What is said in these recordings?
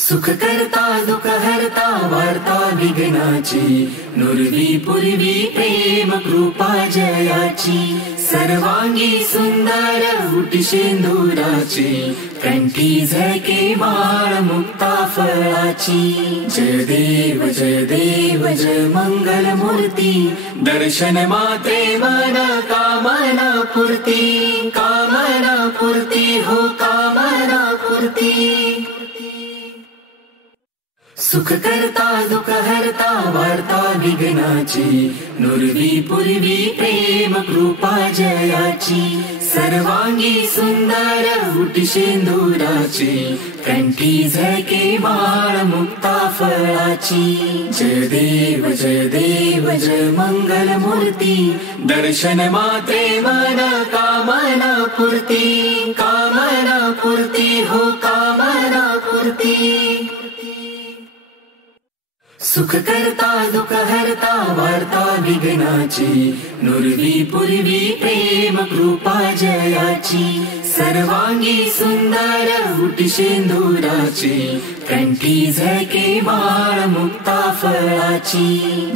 सुख करता दुख हरता वार्ता विघ्नाची नुरवी पूर्वी प्रेम कृपा जयाची सर्वांगी सुंदर उटी शेंदुराची कंठी झळके माळ मुक्ता फळाची जय देव जय मंगल मूर्ती दर्शन मात्रे मन कामना पूर्ती हो कामना पूर्ती सुख करता दुख हरता वार्ता विघ्नाची नुरवी पूर्वी प्रेम कृपा जयाची सर्वांगी सुंदर उटी शेंदुराची कंठी झळके माळ मुक्ता फळाची जय देव जय मंगल मूर्ती दर्शन मात्रे मन कामना पूर्ती हो कामना पूर्ती सुख करता दुख हरता वार्ता विघ्नाची नुरवी पूर्वी प्रेम कृपा जयाची सर्वांगी सुंदर उटी शेंदुराची कंठी झळके माळ मुक्ता फळाची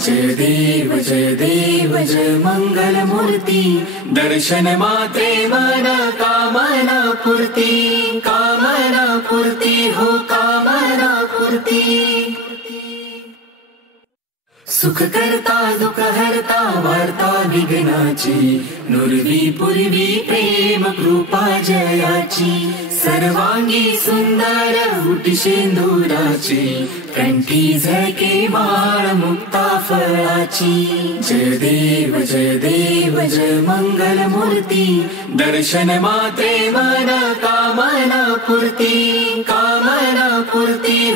जय देव जय मंगल मूर्ती दर्शन मात्रे मन कामना पूर्ती हो कामना पूर्ती सुख करता दुख हरता वार्ता विघ्नाची नुरवी पूर्वी प्रेम कृपा जयाची सर्वांगी सुंदर उटी शेंदुराची कंठी झळके माळ मुक्ता फळाची जय देव जय मंगल मूर्ती दर्शन मात्रे मन कामना पूर्ती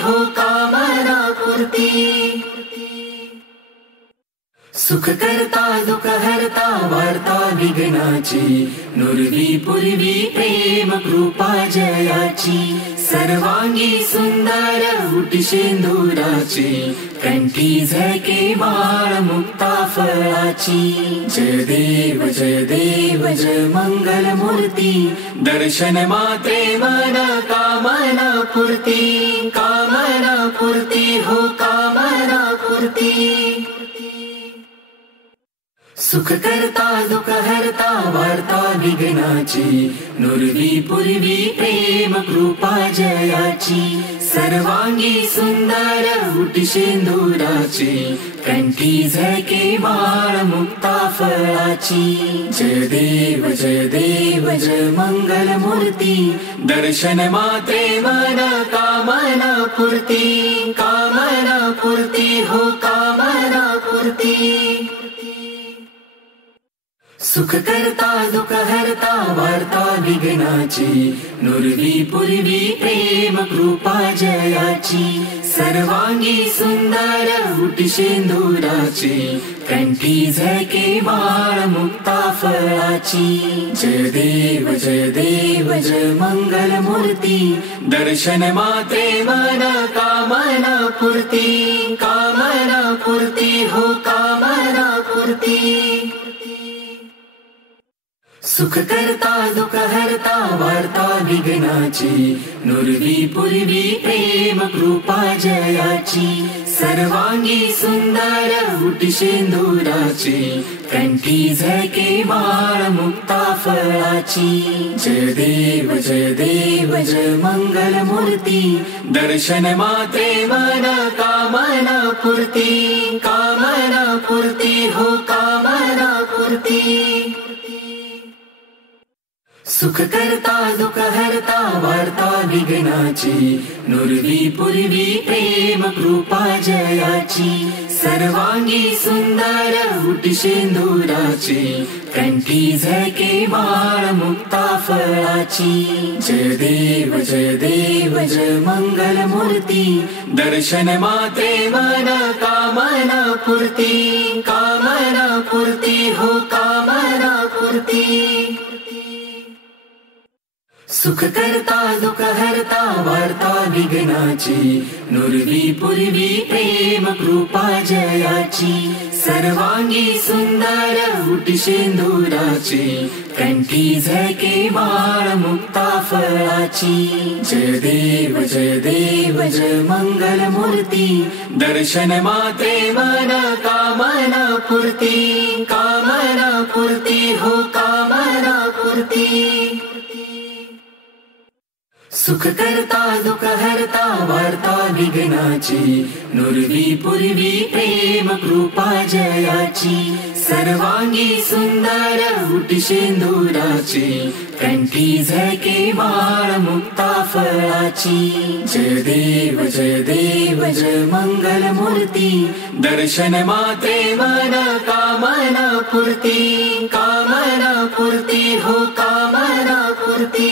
हो कामना पूर्ती सुख करता दुख हरता वार्ता विघ्नाची नुरवी पूर्वी प्रेम कृपा जयाची सर्वांगी सुंदर उटी शेंदुराची कंठी झळके माळ मुक्ता फळाची जय देव जय मंगल मूर्ती दर्शन मात्रे मन कामना पूर्ती हो कामना पूर्ती सुख करता दुख हरता वार्ता विघ्नाची नुरवी पूर्वी प्रेम कृपा जयाची सर्वांगी सुंदर उटी शेंदुराची कंठी झळके माळ मुक्ता फळाची जय देव जय मंगल मूर्ती दर्शन मात्रे मन कामना पूर्ती हो कामना पूर्ती सुख करता दुख हरता वार्ता विघ्नाची नुरवी पूर्वी प्रेम कृपा जयाची सर्वांगी सुंदर उटी शेंदुराची कंठी झळके माळ मुक्ता फळाची जय देव जय मंगल मूर्ती दर्शन मात्रे मन कामना पूर्ती हो कामना पूर्ती सुख करता दुख हरता वार्ता विघ्नाची नुरवी पूर्वी प्रेम कृपा जयाची सर्वांगी सुंदर उटी शेंदुराची कंठी झळके माळ मुक्ता फळाची जय देव जय मंगल मूर्ती दर्शन मात्रे मन कामना पूर्ती हो कामना पूर्ती सुख करता दुख हरता वार्ता विघ्नाची नुरवी पूर्वी प्रेम कृपा जयाची सर्वांगी सुंदर उटी शेंदुराची कंठी झळके माळ मुक्ता फळाची जय देव जय मंगल मूर्ती दर्शन मात्रे मन कामना पूर्ती हो कामना पूर्ती सुख करता दुख हरता वार्ता विघ्नाची नुरवी पूर्वी प्रेम कृपा जयाची सर्वांगी सुंदर उटी शेंदुराची कंठी झळके माळ मुक्ता फळाची जय देव जय मंगल मूर्ती दर्शन मात्रे मन कामना पूर्ती हो कामना पूर्ती सुख करता दुःख हरता वार्ता विघ्नाची नुरवी पूर्वी प्रेम कृपा जयाची सर्वांगी सुंदर उटी शेंदुराची कंठी झळके माळ मुक्ता फळाची जय देव जय मंगल मूर्ती दर्शन मात्रे मन कामना पूर्ती हो कामना पूर्ती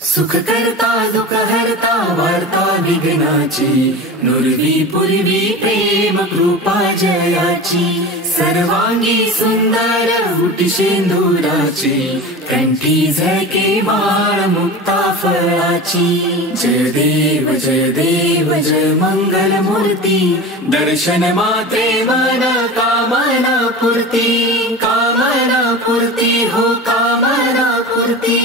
सुख करता दुःख हरता वार्ता विघ्नाची नुरवी पूर्वी प्रेम कृपा जयाची सर्वांगी सुंदर उटी शेंदुराची कंठी झळके माळ मुक्ता फळाची जय देव जय मंगल मूर्ती दर्शन मात्रे मन कामना पूर्ती हो कामना पूर्ती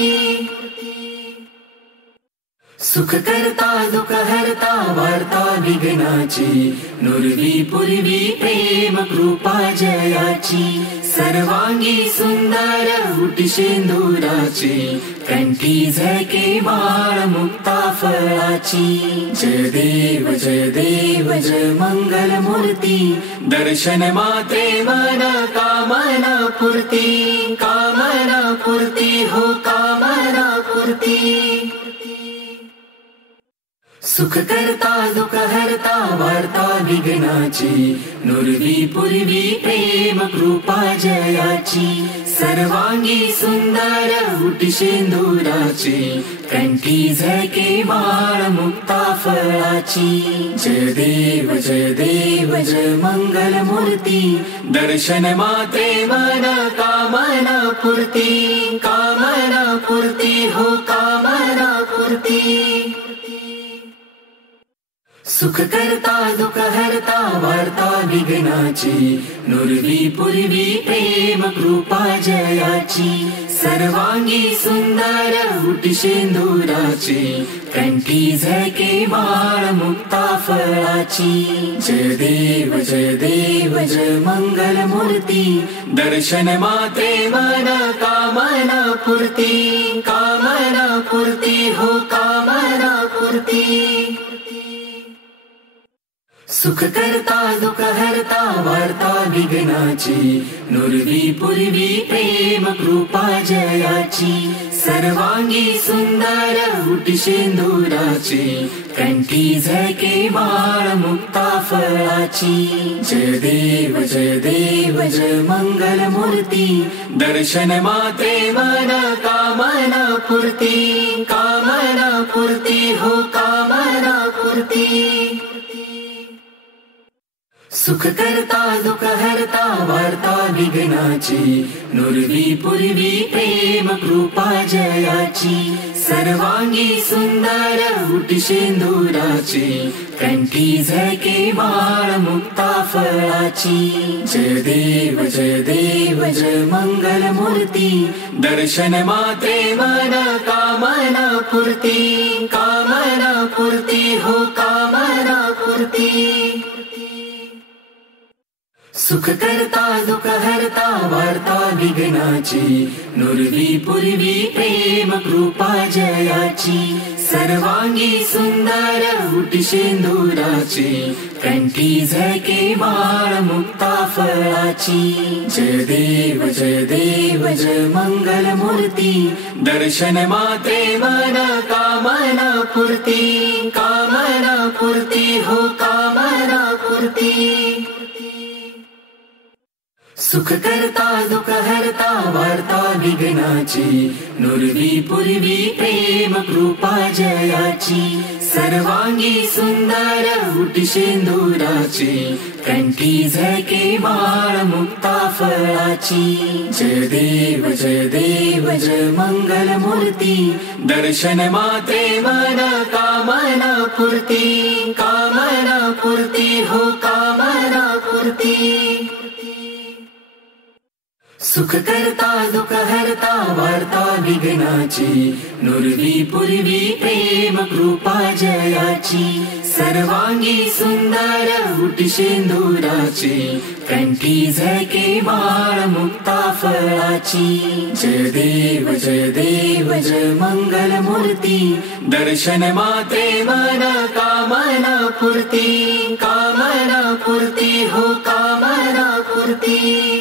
सुख करता दुःख हरता वार्ता विघ्नाची नुरवी पूर्वी प्रेम कृपा जयाची सर्वांगी सुंदर उटी शेंदुराची कंठी झळके माळ मुक्ता फळाची जय देव जय मंगल मूर्ती दर्शन मात्रे मन कामना पूर्ती हो कामना पूर्ती सुख करता दुःख हरता वार्ता विघ्नाची नुरवी पूर्वी प्रेम कृपा जयाची सर्वांगी सुंदर उटी शेंदुराची कंठी झळके माळ मुक्ता फळाची जय देव जय मंगल मूर्ती दर्शन मात्रे मन कामना पूर्ती हो कामना पूर्ती सुख करता दुःख हरता वार्ता विघ्नाची नुरवी पूर्वी प्रेम कृपा जयाची सर्वांगी सुंदर उटी शेंदुराची कंठी झळके माळ मुक्ता फळाची जय देव जय मंगल मूर्ती दर्शन मात्रे मन कामना पूर्ती हो कामना पूर्ती सुख करता दुःख हरता वार्ता विघ्नाची नुरवी पूर्वी प्रेम कृपा जयाची सर्वांगी सुंदर उटी शेंदुराची कंठी झळके माळ मुक्ता फळाची जय देव जय मंगल मूर्ती दर्शन मात्रे मन कामना पूर्ती हो कामना पूर्ती सुख करता दुःख हरता वार्ता विघ्नाची नुरवी पूर्वी प्रेम कृपा जयाची सर्वांगी सुंदर उटी शेंदुराची कंठी झळके माळ मुक्ता फळाची जय देव जय मंगल मूर्ती दर्शन मात्रे मन कामना पूर्ती हो कामना पूर्ती सुख करता दुःख हरता वार्ता विघ्नाची नुरवी पूर्वी प्रेम कृपा जयाची सर्वांगी सुंदर उटी शेंदुराची कंठी झळके माळ मुक्ता फळाची जय देव जय मंगल मूर्ती दर्शन मात्रे मन कामना पूर्ती हो कामना पूर्ती सुख करता दुःख हरता वार्ता विघ्नाची नुरवी पूर्वी प्रेम कृपा जयाची सर्वांगी सुंदर उटी शेंदुराची कंठी झळके माळ मुक्ता फळाची जय देव जय मंगल मूर्ती दर्शन मात्रे मन कामना पूर्ती हो कामना पूर्ती सुख करता दुःख हरता वार्ता विघ्नाची नुरवी पूर्वी प्रेम कृपा जयाची सर्वांगी सुंदर उटी शेंदुराची कंठी झळके माळ मुक्ता फळाची जय देव जय मंगल मूर्ती दर्शन मात्रे मन कामना पूर्ती हो कामना पूर्ती